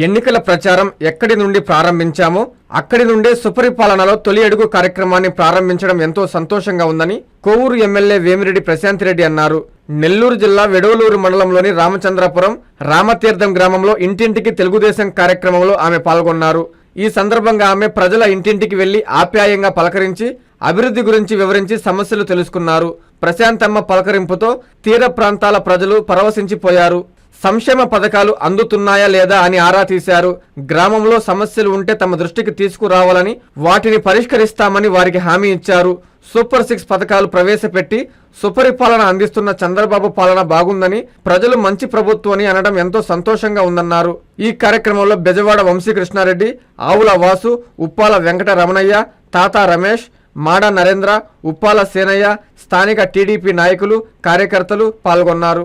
ఎన్నికల ప్రచారం ఎక్కడి నుండి ప్రారంభించామో అక్కడి నుండే సుపరిపాలనలో తొలి అడుగు కార్యక్రమాన్ని ప్రారంభించడం ఎంతో సంతోషంగా ఉందని కోవూరు ఎమ్మెల్యే వేమిరెడ్డి ప్రశాంత్ రెడ్డి అన్నారు. నెల్లూరు జిల్లా వెడోలూరు మండలంలోని రామచంద్రపురం రామతీర్థం గ్రామంలో ఇంటింటికి తెలుగుదేశం కార్యక్రమంలో ఆమె పాల్గొన్నారు. ఈ సందర్భంగా ఆమె ప్రజల ఇంటింటికి వెళ్ళి ఆప్యాయంగా పలకరించి అభివృద్ధి గురించి వివరించి సమస్యలు తెలుసుకున్నారు. ప్రశాంతమ్మ పలకరింపుతో తీర ప్రాంతాల ప్రజలు పరవశించిపోయారు. సంక్షేమ పథకాలు అందుతున్నాయా లేదా అని ఆరా తీశారు. గ్రామంలో సమస్యలు ఉంటే తమ దృష్టికి తీసుకురావాలని వాటిని పరిష్కరిస్తామని వారికి హామీ ఇచ్చారు. సూపర్ సిక్స్ పథకాలు ప్రవేశపెట్టి సుపరిపాలన అందిస్తున్న చంద్రబాబు పాలన బాగుందని ప్రజలు మంచి ప్రభుత్వం అని అనడం ఎంతో సంతోషంగా ఉందన్నారు. ఈ కార్యక్రమంలో బెజవాడ వంశీకృష్ణారెడ్డి ఆవుల వాసు ఉప్పాల వెంకట రమణయ్య తాతా రమేష్ మాడ నరేంద్ర ఉప్పాల సేనయ్య స్థానిక టీడీపీ నాయకులు కార్యకర్తలు పాల్గొన్నారు.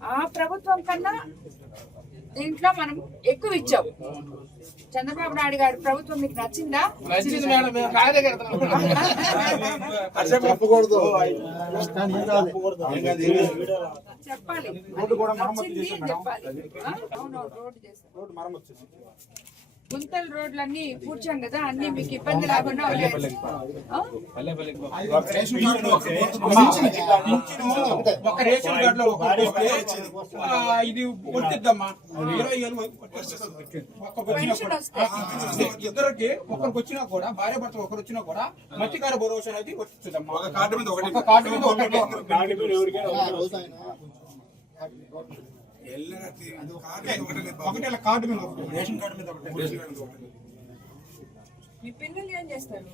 ఆ ప్రభుత్వం కన్నా దీంట్లో మనం ఎక్కువ ఇచ్చాం. చంద్రబాబు నాయుడు గారి ప్రభుత్వం మీకు నచ్చిందా? చెప్పాలి. చెప్పాలి. రోడ్డు గుంతల రోడ్లన్నీ పూడ్చాం కదా అన్ని మీకు ఇబ్బంది లేకుండా? ఒక రేషన్ కార్డు లో ఇది ఇరవై ఏళ్ళు. ఇద్దరికి ఒకరికి వచ్చినా కూడా భార్య భర్త ఒకరు వచ్చినా కూడా మత్స్యకార భరోసా అనేది ఒక కార్డు మీద ఒకటి ఒక కార్డు మీద ఒకటి. ఒకటి కార్డు మీద ఒకటి. రేషన్ కార్డు మీద ఒకటి. మీ పిల్లలు ఏం చేస్తారు.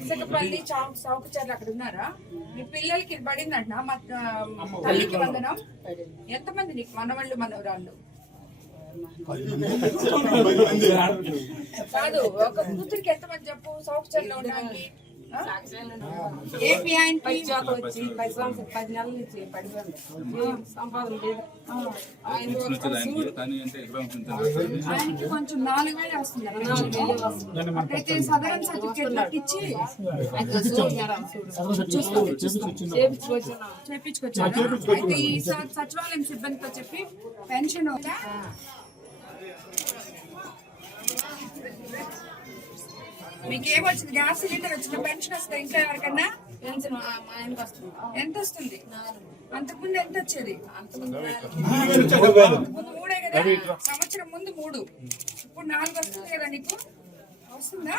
ఇసుకపల్లి చౌక చౌకచర్లు అక్కడ ఉన్నారా? మీ పిల్లలకి పడిందంట. మా తల్లికి వందనం. ఎంతమంది నీకు? మనవాళ్ళు మనవరాళ్ళు? కాదు ఒక కూతురికి ఎంతమంది చెప్పు? చౌకచర్లో ఉండడానికి. ఏపీ ఏపీ ఆయనకి వచ్చి పది పది నెలల నుంచి పడిపోయింది సంపాదన లేదు ఆయన ఆయనకి కొంచెం నాలుగు వేలు వస్తుంది అయితే సదరన్ సర్టిఫికేట్ నాకు ఇచ్చి చేపించుకొచ్చినా. అయితే ఈ సచివాలయం సిబ్బందితో చెప్పి పెన్షన్ మీకు ఏమొచ్చింది గ్యాస్ సిలిండర్ వచ్చింది? పెన్షన్ వస్తుంది ఇంకా ఎవరికన్నా? ఎంత వస్తుంది? అంతకుముందు ఎంత వచ్చేది? అంతకుముందు ముందు మూడే కదా? సంవత్సరం ముందు మూడు. ఇప్పుడు నాలుగు వస్తుంది కదా నీకు? వస్తుందా?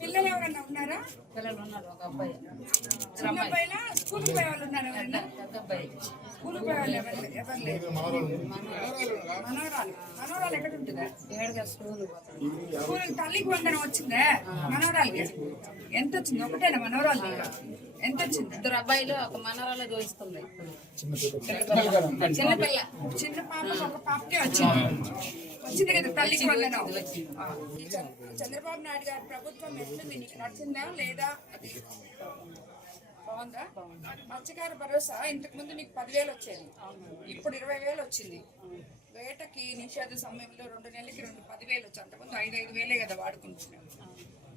పిల్లలు ఎవరన్నా ఉన్నారా? పిల్లలు ఉన్నారు ఒక అబ్బాయి చిన్న అబ్బాయిలా స్కూల్ పోయే వాళ్ళు ఉన్నారా ఎవరన్నా? పెద్ద అబ్బాయి స్కూల్ పోయే వాళ్ళు ఎవరు ఎవరు లేరు? మనవరాలు. మనవరాలు ఎక్కడ ఉంటుందా? ఏడుగా స్కూల్ స్కూల్ తల్లికి వందనం వచ్చిందే? మనవరాలకి? ఎంత వచ్చింది? ఒకటేనా మనవరాలు నీకు? ఎంత వచ్చింది? ఇద్దరు అబ్బాయిలు ఒక మనరాలు చూస్తుంది చిన్న పిల్ల. చిన్న పాప ఒక పాపకే వచ్చింది. వచ్చింది కదా తల్లికి వందనం. చంద్రబాబు నాయుడు గారి ప్రభుత్వం ఎట్లుంది నీకు నచ్చిందా లేదా? అది బాగుందా? మత్స్యకార భరోసా ఇంతకు ముందు నీకు పదివేలు వచ్చేది. ఇప్పుడు ఇరవై వేలు వచ్చింది. వేటకి నిషేధ సమయంలో రెండు నెలలకి రెండు పదివేలు వచ్చి అంతకుముందు ఐదు ఐదు వేలే కదా వాడుకుంటున్నాం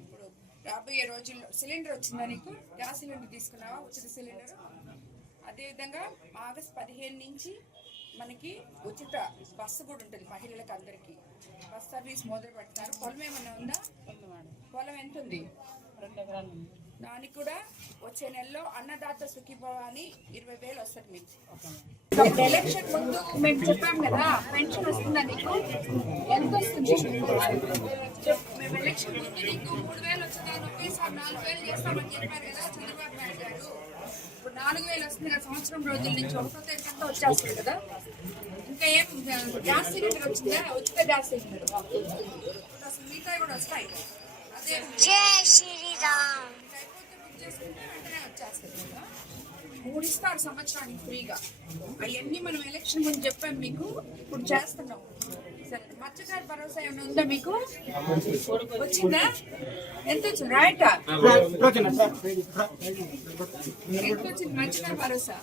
ఇప్పుడు రాబోయే రోజుల్లో సిలిండర్ వచ్చిందా నీకు? గ్యాస్ సిలిండర్ తీసుకున్నావా? ఉచిత సిలిండర్? అదేవిధంగా ఆగస్ట్ పదిహేను నుంచి మనకి ఉచిత బస్సు కూడా ఉంటుంది మహిళలకు అందరికీ. బస్ సర్వీస్ మొదలు పెడతారు. పొలం ఏమైనా ఉందా? పొలం ఎంత ఉంది? దానికి కూడా వచ్చే నెలలో అన్నదాత సుఖీభవ అని ఇరవై వేలు వస్తుంది మీకు. ఎలక్షన్ ముందు మేము చెప్పాం కదా పెన్షన్ వస్తుందా నీకు? ఎంత వస్తుంది? మేము ఎలక్షన్ ముందు నీకు మూడు వేలు వచ్చిందని ఒకేసారి నాలుగు వేలు చేస్తామని చెప్పారు కదా చంద్రబాబు నాయుడు గారు. నాలుగు వేలు వస్తుంది కదా సంవత్సరం రోజుల నుంచి ఒకటో తేదీ అంతా వచ్చేస్తుంది కదా. ఇంకా ఏం గ్యాస్ సిలిండర్ వచ్చిందా? ఉచిత గ్యాస్ సిలిండర్. మిగతా కూడా వస్తాయి. అదే శ్రీరామ్. బుక్ చేసుకుంటే వెంటనే వచ్చేస్తుంది కదా. మూడు ఇస్తారు సంవత్సరానికి ఫ్రీగా. అవన్నీ మనం ఎలక్షన్ ముందు చెప్పాం మీకు. ఇప్పుడు చేస్తున్నాం. మత్స్యకార భరోసా ఏమైనా ఉందా మీకు? వచ్చిందా? ఎంత వచ్చింది? రైట్ ఎంత వచ్చింది? మత్స్యకార భరోసా?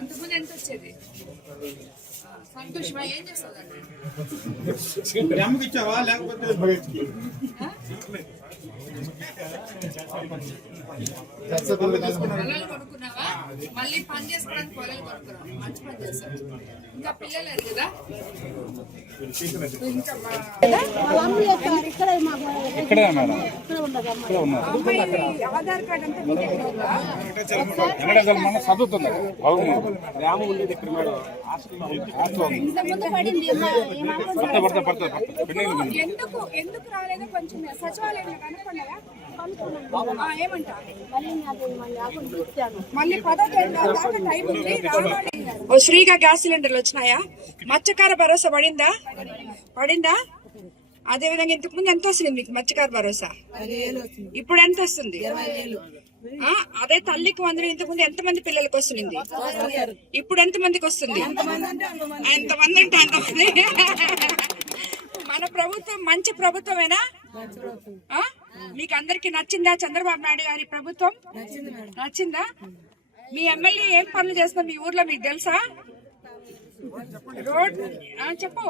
అంతకుముందు ఎంత వచ్చేది? సంతోషమా ఏం చేస్తావు అమ్మకి ఇచ్చావా లేకపోతే పొలాలు కొనుక్కున్నావా మళ్ళీ పని చేసుకోవడానికి పొలాలు కొనుక్కున్నావు మంచి పని చేస్తావు ఇంకా పిల్లలు కదా ఇంకా ఆధార్ కార్డ్ అంతా మీ దగ్గర ఎందుకు ఎందుకు రాలేదో కొంచెం రావాలి. ఓ ఫ్రీగా గ్యాస్ సిలిండర్లు వచ్చినాయా? మత్స్యకార భరోసా పడిందా? పడిందా? అదే విధంగా ఇంతకు ముందు ఎంత వస్తుంది మీకు మత్స్యకార భరోసా? ఇప్పుడు ఎంత వస్తుంది? అదే తల్లికి వందలు ఇంతకుముందు ఎంత మంది పిల్లలకి వస్తుంది ఇప్పుడు ఎంత మందికి వస్తుంది ఎంతమంది అంటే అంతమంది మన ప్రభుత్వం మంచి ప్రభుత్వమేనా? మీకు అందరికి నచ్చిందా చంద్రబాబు నాయుడు గారి ప్రభుత్వం? నచ్చిందా? మీ ఎమ్మెల్యే ఏం పనులు చేస్తున్నా మీ ఊర్లో మీకు తెలుసా? రోడ్ చెప్పు.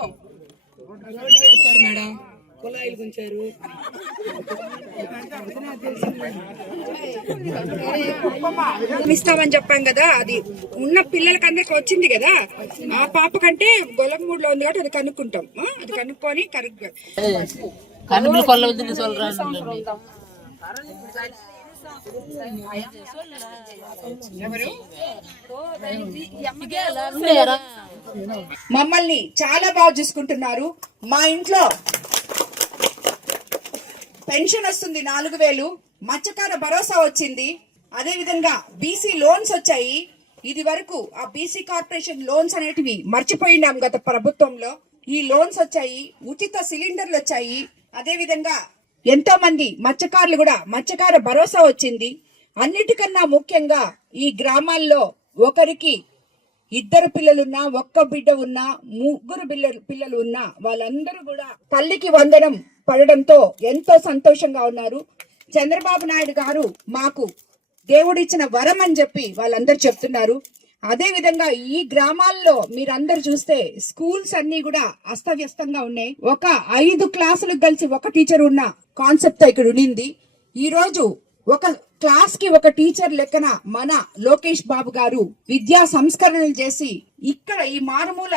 మేడం. కుళాయిలు ఇస్తామని చెప్పాం కదా అది ఉన్న పిల్లలకందరికి వచ్చింది కదా ఆ పాప కంటే గొలంగూడులో ఉంది కాబట్టి అది కనుక్కుంటాం. అది కనుక్కొని కరెక్ట్ మమ్మల్ని చాలా బాగా చూసుకుంటున్నారు. మా ఇంట్లో పెన్షన్ వస్తుంది నాలుగు వేలు. మత్స్యకార భరోసా వచ్చింది. అదే విధంగా బీసీ లోన్స్ వచ్చాయి. ఇది వరకు ఆ బీసీ కార్పొరేషన్ లోన్స్ అనేటివి మర్చిపోయినాం గత ప్రభుత్వంలో. ఈ లోన్స్ వచ్చాయి. ఉచిత సిలిండర్లు వచ్చాయి. అదే విధంగా ఎంతో మంది మత్స్యకారులు కూడా మత్స్యకార భరోసా వచ్చింది. అన్నిటికన్నా ముఖ్యంగా ఈ గ్రామాల్లో ఒకరికి ఇద్దరు పిల్లలున్నా ఒక్క బిడ్డ ఉన్నా ముగ్గురు పిల్లలు పిల్లలు ఉన్నా వాళ్ళందరూ కూడా తల్లికి వందనం పడడంతో ఎంతో సంతోషంగా ఉన్నారు. చంద్రబాబు నాయుడు గారు మాకు దేవుడిచ్చిన వరం అని చెప్పి వాళ్ళందరూ చెప్తున్నారు. అదేవిధంగా ఈ గ్రామాల్లో మీరందరూ చూస్తే స్కూల్స్ అన్ని కూడా అస్తవ్యస్తంగా ఉన్నాయి. ఒక ఐదు క్లాసులకు కలిసి ఒక టీచర్ ఉన్న కాన్సెప్ట్ ఇక్కడ ఉండింది. ఈ రోజు ఒక క్లాస్కి ఒక టీచర్ లెక్కన మన లోకేష్ బాబు గారు విద్యా సంస్కరణలు చేసి ఇక్కడ ఈ మారుమూల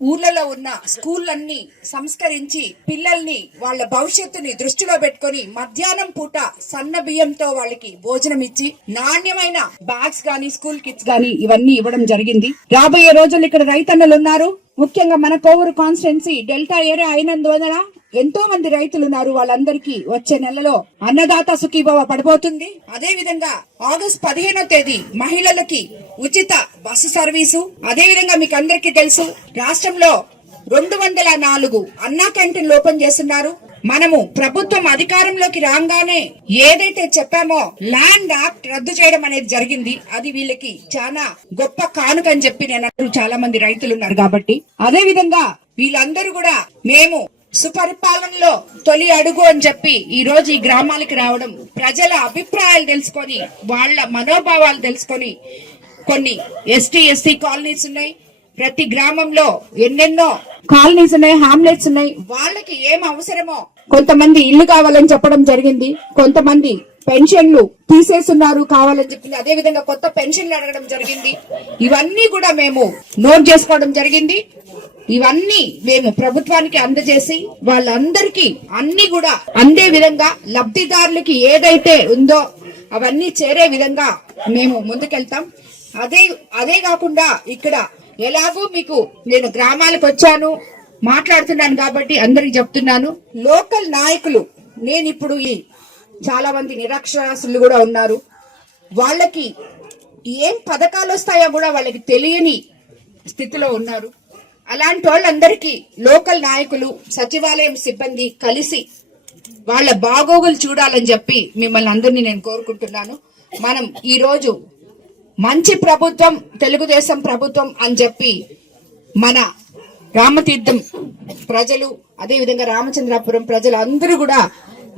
ఊర్లలో ఉన్న స్కూళ్ళన్ని సంస్కరించి పిల్లల్ని వాళ్ళ భవిష్యత్తుని దృష్టిలో పెట్టుకొని మధ్యాహ్నం పూట సన్న బియ్యంతో వాళ్ళకి భోజనం ఇచ్చి నాణ్యమైన బ్యాగ్స్ గానీ స్కూల్ కిట్స్ గానీ ఇవన్నీ ఇవ్వడం జరిగింది. రాబోయే రోజుల్లో ఇక్కడ రైతన్నలు ఉన్నారు ముఖ్యంగా మన కోవూరు కాన్స్టిట్యున్సీ డెల్టా ఏరియా అయినందువలన ఎంతో మంది రైతులు ఉన్నారు వాళ్ళందరికీ వచ్చే నెలలో అన్నదాత సుఖీభవ పడబోతుంది. అదే విధంగా ఆగస్ట్ పదిహేనో తేదీ మహిళలకి ఉచిత బస్సు సర్వీసు. అదే విధంగా మీకు అందరికీ తెలుసు రాష్ట్రంలో రెండు వందల నాలుగు అన్నా క్యాంటీన్లు ఓపెన్ చేస్తున్నారు. మనము ప్రభుత్వం అధికారంలోకి రాగానే ఏదైతే చెప్పామో ల్యాండ్ యాక్ట్ రద్దు చేయడం అనేది జరిగింది. అది వీళ్ళకి చాలా గొప్ప కానుక అని చెప్పి నేను అంటూ చాలా మంది రైతులు ఉన్నారు కాబట్టి. అదే విధంగా వీళ్ళందరూ కూడా మేము సుపరిపాలనలో తొలి అడుగు అని చెప్పి ఈ రోజు ఈ గ్రామాలకి రావడం ప్రజల అభిప్రాయాలు తెలుసుకొని వాళ్ళ మనోభావాలు తెలుసుకొని కొన్ని ఎస్టీ ఎస్సీ కాలనీస్ ఉన్నాయి. ప్రతి గ్రామంలో ఎన్నెన్నో కాలనీస్ ఉన్నాయి హామ్లెట్స్ ఉన్నాయి. వాళ్ళకి ఏం అవసరమో కొంతమంది ఇల్లు కావాలని చెప్పడం జరిగింది. కొంతమంది పెన్షన్లు తీసేస్తున్నారు కావాలని చెప్పింది అదే విధంగా కొత్త పెన్షన్లు అడగడం జరిగింది. ఇవన్నీ కూడా మేము నోట్ చేసుకోవడం జరిగింది. ఇవన్నీ మేము ప్రభుత్వానికి అందజేసి వాళ్ళందరికీ అన్ని కూడా అందే విధంగా లబ్ధిదారులకి ఏదైతే ఉందో అవన్నీ చేరే విధంగా మేము ముందుకెళ్తాం. అదే అదే కాకుండా ఇక్కడ ఎలాగో మీకు నేను గ్రామాలకు వచ్చాను మాట్లాడుతున్నాను కాబట్టి అందరికి చెప్తున్నాను. లోకల్ నాయకులు నేను ఇప్పుడు ఈ చాలా మంది నిరక్షరాస్యులు కూడా ఉన్నారు. వాళ్ళకి ఏం పథకాలు వస్తాయో కూడా వాళ్ళకి తెలియని స్థితిలో ఉన్నారు. అలాంటి వాళ్ళందరికీ లోకల్ నాయకులు సచివాలయం సిబ్బంది కలిసి వాళ్ళ బాగోగులు చూడాలని చెప్పి మిమ్మల్ని అందరినీ నేను కోరుకుంటున్నాను. మనం ఈరోజు మంచి ప్రభుత్వం తెలుగుదేశం ప్రభుత్వం అని చెప్పి మన రామతీర్థం ప్రజలు అదే విధంగా రామచంద్రాపురం ప్రజలు అందరూ కూడా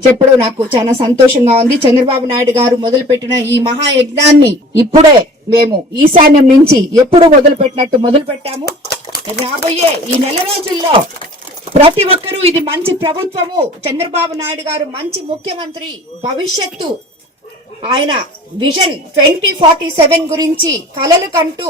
చెప్పడం నాకు చాలా సంతోషంగా ఉంది. చంద్రబాబు నాయుడు గారు మొదలుపెట్టిన ఈ మహాయజ్ఞాన్ని ఇప్పుడే మేము ఈశాన్యం నుంచి ఎప్పుడు మొదలు పెట్టినట్టు మొదలు పెట్టాము రాబోయే ఈ నెల రోజుల్లో ప్రతి ఒక్కరూ ఇది మంచి ప్రభుత్వము. చంద్రబాబు నాయుడు గారు మంచి ముఖ్యమంత్రి. భవిష్యత్తు ఆయన విజన్ ట్వంటీ ఫార్టీ సెవెన్ గురించి కలలు కంటూ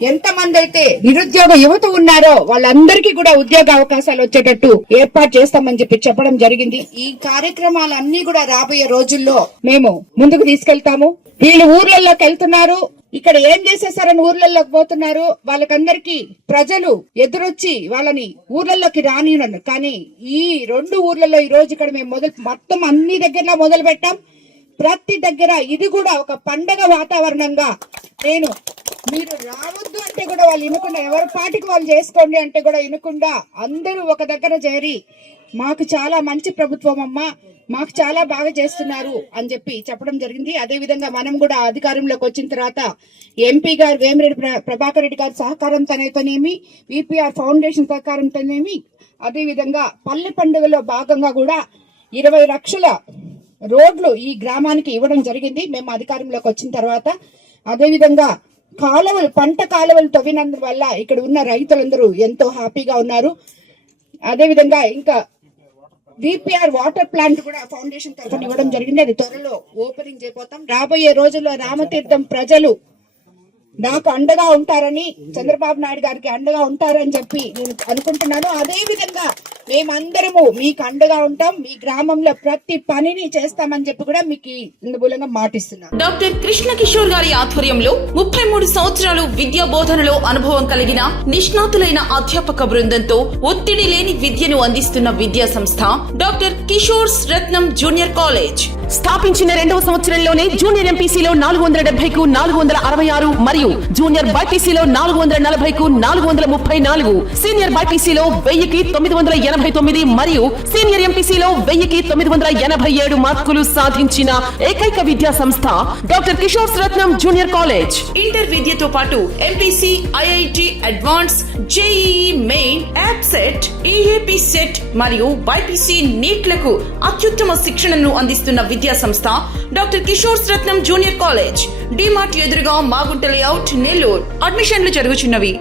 ఎంతమందైతే అయితే నిరుద్యోగ యువత ఉన్నారో వాళ్ళందరికీ కూడా ఉద్యోగ అవకాశాలు వచ్చేటట్టు ఏర్పాటు చేస్తామని చెప్పి చెప్పడం జరిగింది. ఈ కార్యక్రమాలన్నీ కూడా రాబోయే రోజుల్లో మేము ముందుకు తీసుకెళ్తాము. వీళ్ళు ఊర్లలోకి వెళ్తున్నారు. ఇక్కడ ఏం చేసేసారని ఊర్లలోకి పోతున్నారు. వాళ్ళకందరికీ ప్రజలు ఎదురొచ్చి వాళ్ళని ఊర్లలోకి రానియన్నారు కానీ ఈ రెండు ఊర్లలో ఈ రోజు ఇక్కడ మేము మొదలు మొత్తం అన్ని దగ్గర మొదలు పెట్టాం ప్రతి దగ్గర ఇది కూడా ఒక పండగ వాతావరణంగా నేను మీరు రావద్దు అంటే కూడా వాళ్ళు వినకుండా ఎవరి పాటికి వాళ్ళు చేసుకోండి అంటే కూడా వినకుండా అందరూ ఒక దగ్గర చేరి మాకు చాలా మంచి ప్రభుత్వం అమ్మా మాకు చాలా బాగా చేస్తున్నారు అని చెప్పి చెప్పడం జరిగింది. అదే విధంగా మనం కూడా అధికారంలోకి వచ్చిన తర్వాత ఎంపీ గారు వేమిరెడ్డి ప్రభాకర్ రెడ్డి గారి సహకారంతోనేమి విపిఆర్ ఫౌండేషన్ సహకారంతోనేమి అదేవిధంగా పల్లె పండుగలో భాగంగా కూడా ఇరవై లక్షల రోడ్లు ఈ గ్రామానికి ఇవ్వడం జరిగింది. మేము అధికారంలోకి వచ్చిన తర్వాత అదేవిధంగా కాలువలు పంట కాలువలు తవ్వినందు వల్ల ఇక్కడ ఉన్న రైతులందరూ ఎంతో హ్యాపీగా ఉన్నారు. అదేవిధంగా ఇంకా డిపిఆర్ వాటర్ ప్లాంట్ కూడా ఫౌండేషన్ తరఫున ఇవ్వడం జరిగింది. అది త్వరలో ఓపెనింగ్ చేయబోతాం. రాబోయే రోజుల్లో రామతీర్థం ప్రజలు నాకు అండగా ఉంటారని చంద్రబాబు నాయుడు గారికి అండగా ఉంటారని చెప్పి నేను అనుకుంటున్నాను. అదేవిధంగా మేమందరము మీకు అండగా ఉంటాం మీ గ్రామంలో ప్రతి పనిని చేస్తామని చెప్పి కూడా మీకు ఈ మూలంగా మాటిస్తున్నాను డాక్టర్ కృష్ణ కిషోర్ గారి ఆధ్వర్యంలో ముప్పై మూడు సంవత్సరాలు విద్యా బోధనలో అనుభవం కలిగిన నిష్ణాతులైన అధ్యాపక బృందంతో ఒత్తిడి లేని విద్యను అందిస్తున్న విద్యా సంస్థ doctor Kishores Ratnam junior college. స్థాపించిన రెండవ సంవత్సరంలోనే జూనియర్ ఎంపీసీలో నాలుగు వందల డెబ్బైకు నాలుగు వందల అరవై ఆరు మరియు జూనియర్ బైపీసీలో నాలుగు వందల నలభైకు నాలుగు వందల ముప్పై నాలుగు సీనియర్ బైపీసీలో వెయ్యికి తొమ్మిది వందల ఎనభై తొమ్మిది మరియు సీనియర్ ఎంపీసీలో వెయ్యికి తొమ్మిది వందల ఎనభై ఏడు మార్కులు సాధించిన ఏకైక విద్యా సంస్థ doctor Kishore Ratnam junior college. Inter విద్యతో పాటు MPC IIT advance JEE main EAP CET EAP CET మరియు బైపీసీ నీట్లకు అత్యుత్తమ శిక్షణను అందిస్తున్న విద్యా సంస్థ డాక్టర్ కిషోర్ రత్నం జూనియర్ కాలేజ్ డిమార్ట్ ఎదురుగా మాగుంట లేఅవుట్ నెల్లూరు. అడ్మిషన్లు జరుగుచున్నవి.